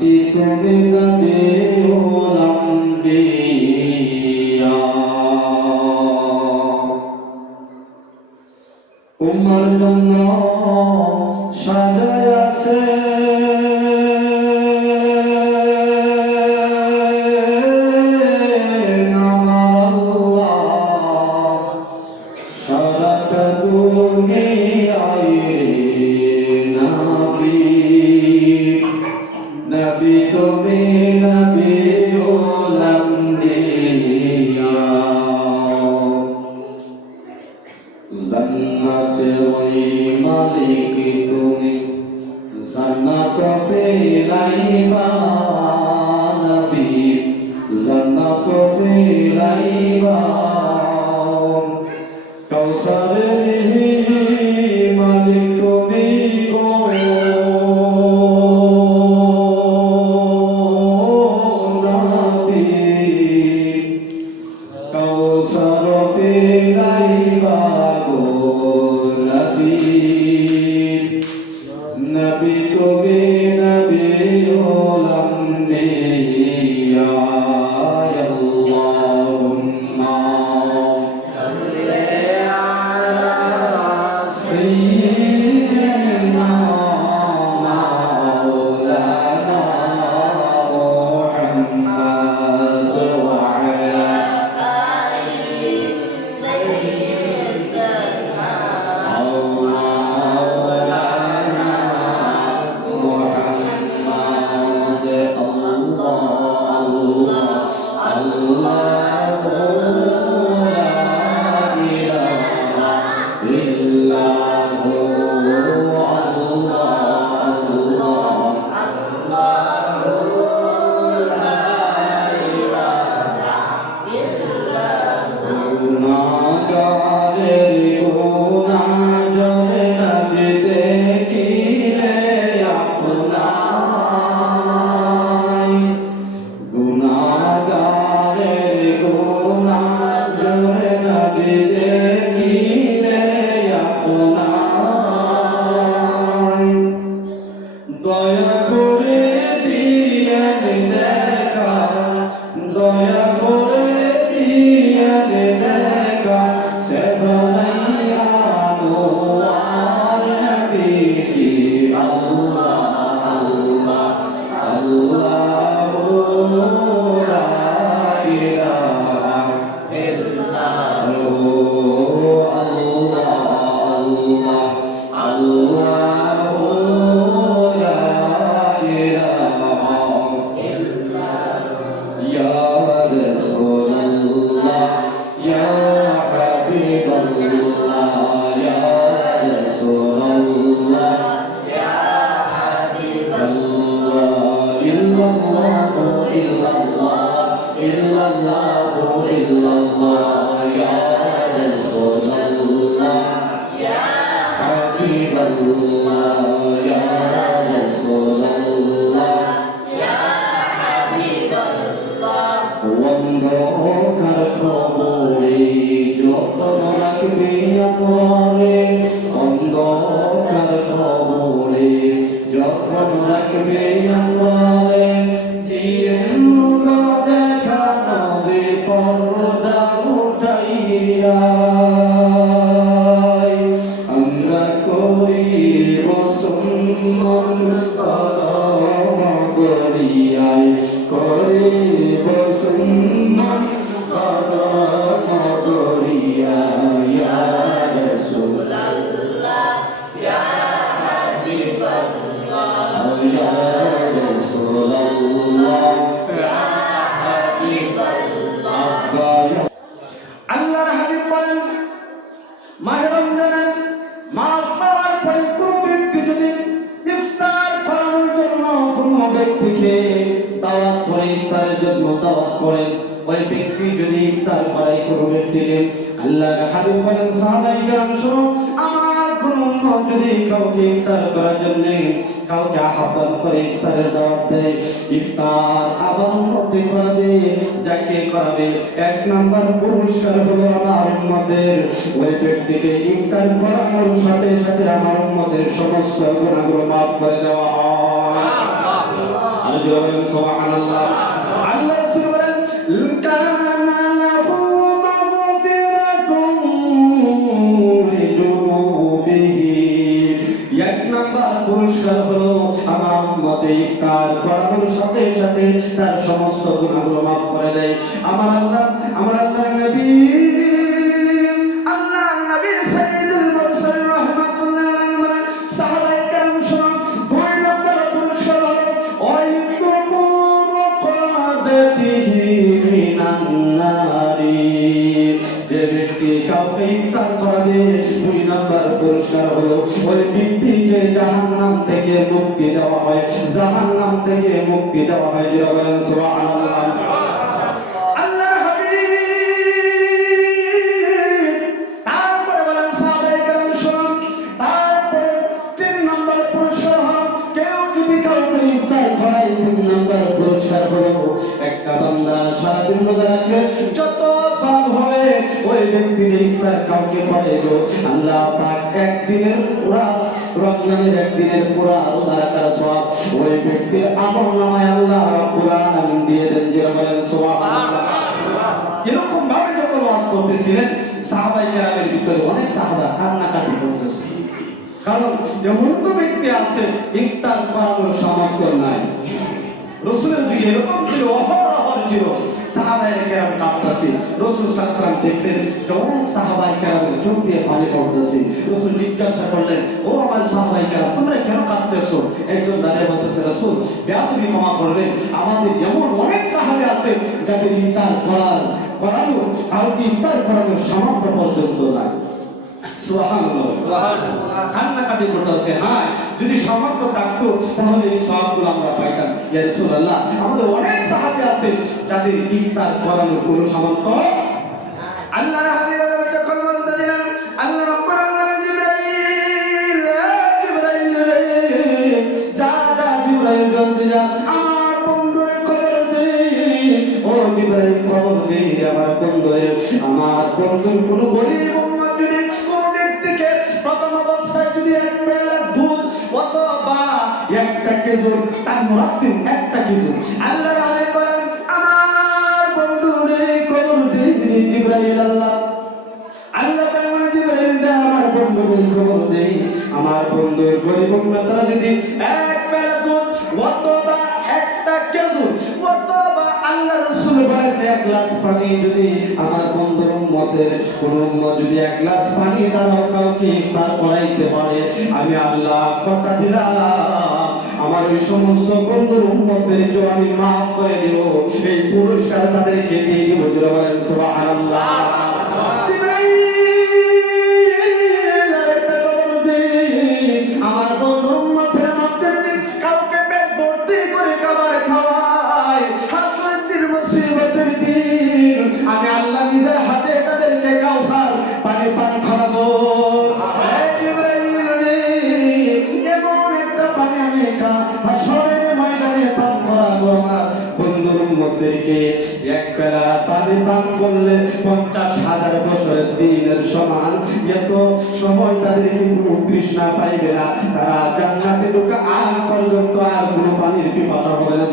তুমি নবী আম্বিয়া উম্মার জন্য সাজায় আছে নবী তুমি নবী আম্বিয়া জান্নাতে ওই মালিক তুমি জান্নাত ফেরাইবা নবী জান্নাত ফেরাইবা কাউসারের মালিক তুমি গো নবী তুমি নবী আম্বিয়া আল্লাহুম্মা সাল্লি আলা সাইয়্যিদিনা মাওলানা মুহাম্মদ ওয়া আলা আলি সাইয়্যিদিনা দয়া করে দিয়েন দেখা দয়া করে দিয়েন দেখা সেবাইয়া নোয়ার নবীজি আল্লাহ আল্লাহ আল্লাহ লা ইলাহা ইল্লাল্লাহ আল্লাহ আল্লাহ যখন রাখবে আমারে দিয়ে দেখা নবে পর্দা উঠাইয়া আমরা করিব সম্মান কদম করিয়াই করিব সম্মান কদম করিয়া ইয়া রাসূলুল্লাহ ইয়া হাবিবাল্লাহ ইয়া রাসূলুল্লাহ ইয়া হাবিবাল্লাহ। আল্লাহর হাবিব বলেন মাহে রমজানের মাস পাওয়ার পরে কোনো ব্যক্তি যদি ইফতার করার জন্য কোনো ব্যক্তিকে দাওয়াত করে ইফতারের জন্য দাওয়াত করে ওই ব্যক্তি যদি ইফতার করায় কোনো ব্যক্তিকে আল্লাহর হাবিব বলেন সাহাবায়ে কেরাম শুনো আমার কোনো উম্মত যদি কাউকে ইফতার করার জন্য কাউকে আহ্বান করে ইফতারের দাওয়াত দেয় ইফতার আবার উম্মতে করাবে যাকে করাবে এক নাম্বার পুরস্কার হলো আমার উম্মতের ওই ব্যক্তিকে ইফতার করানোর সাথে সাথে আমার উম্মতের সমস্ত গুনাহগুলো মাফ করে দেওয়া হয়। আর জোরে বলেন সুবহানাল্লাহ। আল্লাহ রাসূল বলেন কানা লাহু মাগফিরাতুন লিযুনুবিহি। এক নাম্বার পুরস্কার হলো আমার উম্মতে ইফতার করার সাথে সাথে তার সমস্ত গুনাহগুলো মাফ করে দেয় আমার আল্লাহ। আমার আল্লাহর নবী সাইয়্যিদুল মুরসালিন রাহমাতুল্লাহ আলাইহি সাহাবায়ে কেরাম শুনুন, দুই নম্বর পুরস্কার হলো ওয়াইকুমুর কাদাতিহি মিনান নারি। যে ব্যক্তি কাউকে ইফতার করাবে, দুই নম্বর পুরস্কার হলো ওই ব্যক্তিকে জাহান্নাম থেকে মুক্তি দেওয়া হয়, জাহান্নাম থেকে মুক্তি দেওয়া হয়। যে বলেন সুবহানাল্লাহ। আল্লাহর হাবিব তারপরে বলেন সাহাবায়ে কেরাম শুনুন, তারপরে তিন নম্বর পুরস্কার হলো কেউ যদি কাউকে ইফতার করায়, তিন নম্বর পুরস্কার হলো একটা বান্দা সারাদিন রোজা রাখলে যত সওয়াব হবে ওই ব্যক্তি ইফতার কাউকে করাইলো, আল্লাহ পাক একদিনের পুরা রমজানের একদিনের পুরা রোজা রাখার সওয়াব ওই ব্যক্তির আমলনামায় আল্লাহ রাব্বুল আলামিন দিয়ে দেন। যে বলেন সুবহানাল্লাহ। এরকম ভাবে যখন ওয়াজ করতেছিলেন সাহাবায়ে কেরামের ভিতরে অনেক সাহাবা কান্নাকাটি করতেছে, কারণ এমন তো ব্যক্তি আছে ইফতার করানোর সামর্থ্য নাই। রাসূলের যুগে এরকম ছিল, অহরহ ছিল, সাহাবায়ে কেরাম কাঁদতেছে। রাসূল সাল্লাল্লাহু আলাইহি ওয়াসাল্লাম দেখলেন যখন সাহাবায়ে কেরামের চোখ দিয়ে পানি পড়তেছে, রাসূল জিজ্ঞাসা করলেন, ও আমার সাহাবায়ে কেরাম তোমরা কেন কাঁদতেছো? একজন দাঁড়িয়ে বলতেছে, রাসূল বেয়াদবি ক্ষমা করবেন, আমাদের এমন অনেক সাহাবা আছে যাদের ইফতার করানো কাউকে ইফতার করানোর সামর্থ্য পর্যন্ত নাই। সুবহানাল্লাহ, সুবহানাল্লাহ। কান্নাকাটি করতেছে। হ্যাঁ, যদি সামর্থ্য থাকতো তাহলে এই সওয়াবগুলো আমরা পাইতাম। ইয়া রাসূলুল্লাহ, আমাদের অনেক সাহাবী আছে যাদের ইফতার করানোর কোনো সামর্থ্য। আল্লাহর হাবিব যখন বলতে দিলেন, আল্লাহ রাব্বুল আলামিন জিবরাইল রে যা জিবরাইল জলদি যা আমার বন্ধুর খবর দে। ও জিবরাইল খবর দে আমার বন্ধুর কোনো গরীব উম্মত যদি কোনো ব্যক্তিকে প্রথম অবস্থায় যদি এক পেয়ালা দুধ অথবা একটা খেজুর তার মুরাত্তিব একটা খেজুর, আল্লাহ রাব্বুল বলেন আমার বন্ধুরে খবর দে জিবরাইল। আল্লাহ বলেন জিবরাইল দে আমার বন্ধুরে খবর দে আমার বন্ধুর গরীব উম্মতরা যদি এক পেয়ালা দুধ অথবা একটা খেজুর অথবা আল্লাহ রাসূল বলেন এক গ্লাস পানি যদি আমার বন্ধুর উম্মতের কোন উম্মত যদি এক গ্লাস পানি দ্বারা কাউকে ইফতার করাইতে পারে, আমি আল্লাহ কথা দিলাম আমার ওই সমস্ত বন্ধুর উম্মতদেরকে আমি মাফ করে দেব, এই পুরস্কার তাদেরকে দিয়ে দেব। যারা বলেন সুবহানাল্লাহ। আমার বন্ধুর উম্মতের মধ্যে যদি কাউকে পেট ভর্তি করে খাবার খাওয়ায়, হাসরের দিন মুসিবতের দিন আমি আল্লাহ নিজের হাতে তাদেরকে কাউসার পানি পান খাওয়াবো। জিবরাইল রে এমন একটা পানি আমি হাসরের ময়দানে পান করাবো। আমার বন্ধুর উম্মতদেরকে এক বেলা পানি পান করলে 50,000 বছরের দিনের সমান। এত সময় তাদেরকে কোনো তৃষ্ণা পাইবে না, তারা জান্নাতে ঢোকা আগ পর্যন্ত আর কোনো পানির পিপাসা হবে না।